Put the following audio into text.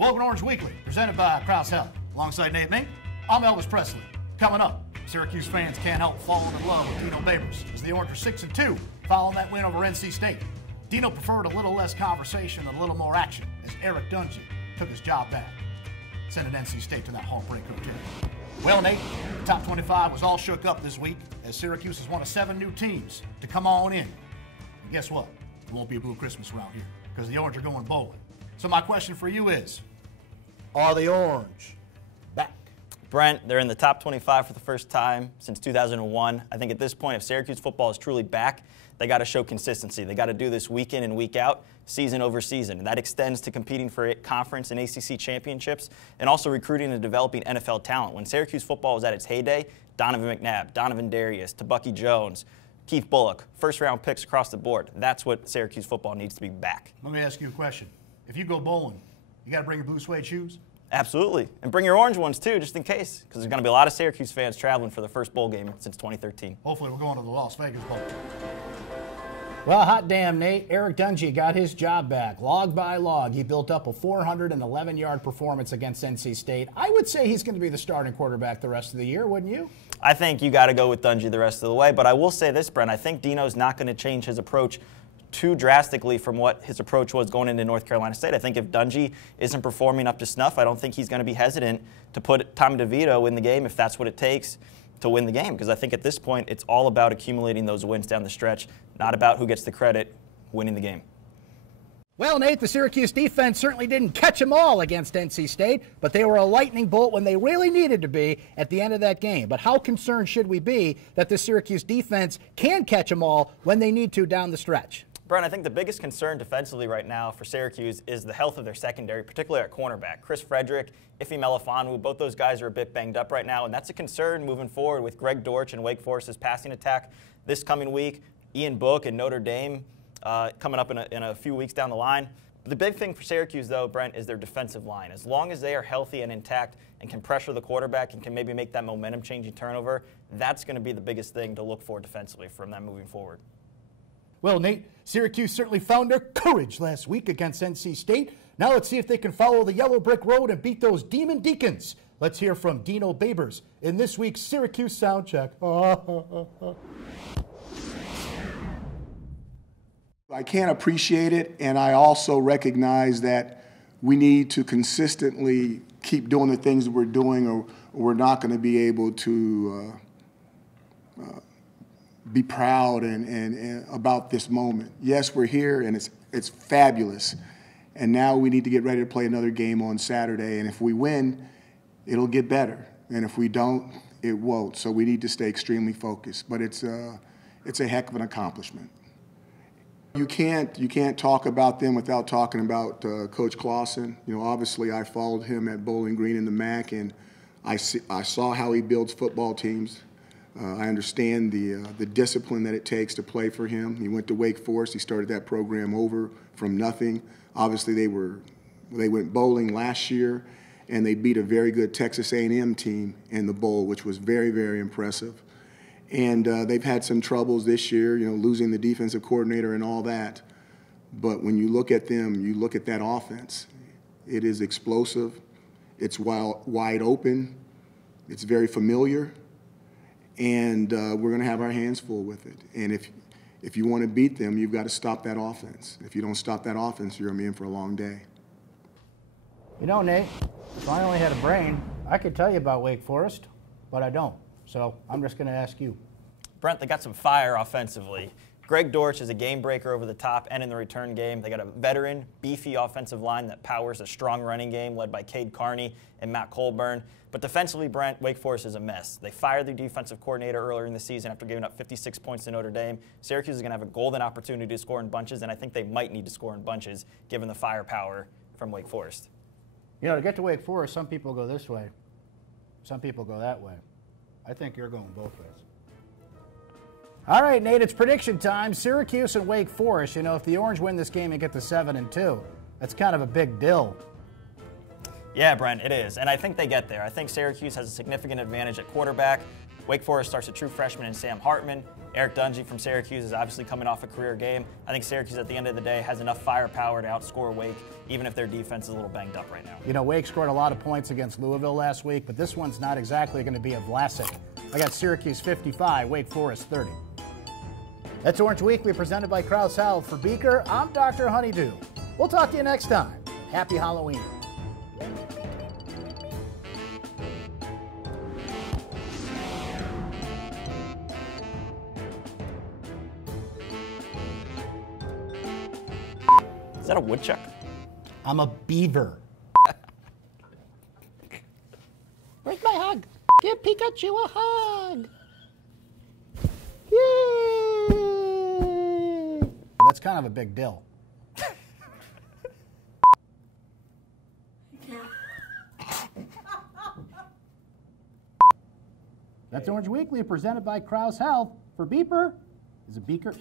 Welcome to Orange Weekly, presented by Krause Health. Alongside Nate Mink, I'm Elvis Presley. Coming up, Syracuse fans can't help falling in love with Dino Babers as the Orange are 6-2 following that win over NC State. Dino preferred a little less conversation and a little more action as Eric Dungy took his job back, sending NC State to that heartbreaker too. Well, Nate, the top 25 was all shook up this week as Syracuse is one of 7 new teams to come on in. And guess what? It won't be a blue Christmas around here because the Orange are going bowling. So my question for you is, are the Orange back? Brent, they're in the top 25 for the first time since 2001. I think at this point, if Syracuse football is truly back, they got to show consistency. They got to do this week in and week out, season over season. And that extends to competing for conference and ACC championships and also recruiting and developing NFL talent. When Syracuse football was at its heyday, Donovan McNabb, Donovan Darius, Bucky Jones, Keith Bullock, first-round picks across the board. That's what Syracuse football needs to be back. Let me ask you a question. If you go bowling, you got to bring your blue suede shoes? Absolutely. And bring your orange ones, too, just in case, because there's going to be a lot of Syracuse fans traveling for the first bowl game since 2013. Hopefully we're going to the Las Vegas Bowl. Well, hot damn, Nate. Eric Dungy got his job back. Log by log, he built up a 411-yard performance against NC State. I would say he's going to be the starting quarterback the rest of the year, wouldn't you? I think you got to go with Dungy the rest of the way, but I will say this, Brent. I think Dino's not going to change his approach too drastically from what his approach was going into North Carolina State. I think if Dungy isn't performing up to snuff, I don't think he's going to be hesitant to put Tommy DeVito in the game if that's what it takes to win the game, because I think at this point it's all about accumulating those wins down the stretch, not about who gets the credit winning the game. Well, Nate, the Syracuse defense certainly didn't catch them all against NC State, but they were a lightning bolt when they really needed to be at the end of that game. But how concerned should we be that the Syracuse defense can catch them all when they need to down the stretch? Brian, I think the biggest concern defensively right now for Syracuse is the health of their secondary, particularly at cornerback. Chris Frederick, Ife Melifonwu, both those guys are a bit banged up right now, and that's a concern moving forward with Greg Dortch and Wake Forest's passing attack this coming week. Ian Book and Notre Dame coming up in a few weeks down the line. The big thing for Syracuse, though, Brent, is their defensive line. As long as they are healthy and intact and can pressure the quarterback and can maybe make that momentum-changing turnover, that's going to be the biggest thing to look for defensively from them moving forward. Well, Nate, Syracuse certainly found their courage last week against NC State. Now let's see if they can follow the yellow brick road and beat those Demon Deacons. Let's hear from Dino Babers in this week's Syracuse Soundcheck. I can't appreciate it, and I also recognize that we need to consistently keep doing the things that we're doing, or we're not going to be able to be proud and about this moment. Yes, we're here, and it's fabulous. And now we need to get ready to play another game on Saturday. And if we win, it'll get better. And if we don't, it won't. So we need to stay extremely focused. But it's a heck of an accomplishment. You can't talk about them without talking about Coach Clausen. You know, obviously I followed him at Bowling Green in the MAC, and I saw how he builds football teams. I understand the discipline that it takes to play for him. He went to Wake Forest. He started that program over from nothing. Obviously, they went bowling last year, and they beat a very good Texas A&M team in the bowl, which was very, very impressive. And they've had some troubles this year, you know, losing the defensive coordinator and all that. But when you look at them, you look at that offense. It is explosive. It's wide open. It's very familiar. And we're going to have our hands full with it. And if you want to beat them, you've got to stop that offense. If you don't stop that offense, you're going to be in for a long day. You know, Nate, if I only had a brain, I could tell you about Wake Forest, but I don't. So I'm just going to ask you. Brent, they got some fire offensively. Greg Dortch is a game breaker over the top and in the return game. They got a veteran, beefy offensive line that powers a strong running game led by Cade Carney and Matt Colburn. But defensively, Brent, Wake Forest is a mess. They fired their defensive coordinator earlier in the season after giving up 56 points to Notre Dame. Syracuse is going to have a golden opportunity to score in bunches, and I think they might need to score in bunches given the firepower from Wake Forest. You know, to get to Wake Forest, some people go this way, some people go that way. I think you're going both ways. All right, Nate, it's prediction time. Syracuse and Wake Forest. You know, if the Orange win this game and get to 7-2, that's kind of a big deal. Yeah, Brent, it is. And I think they get there. I think Syracuse has a significant advantage at quarterback. Wake Forest starts a true freshman in Sam Hartman. Eric Dungy from Syracuse is obviously coming off a career game. I think Syracuse at the end of the day has enough firepower to outscore Wake, even if their defense is a little banged up right now. You know, Wake scored a lot of points against Louisville last week, but this one's not exactly going to be a Vlasic. I got Syracuse 55, Wake Forest 30. That's Orange Weekly presented by Krause Health. For Beaker, I'm Dr. Honeydew. We'll talk to you next time. Happy Halloween. Is that a woodchuck? I'm a beaver. Where's my hug? Give Pikachu a hug. Yay! That's kind of a big deal. That's Orange Weekly presented by Krause Health. For Beeper is a beaker.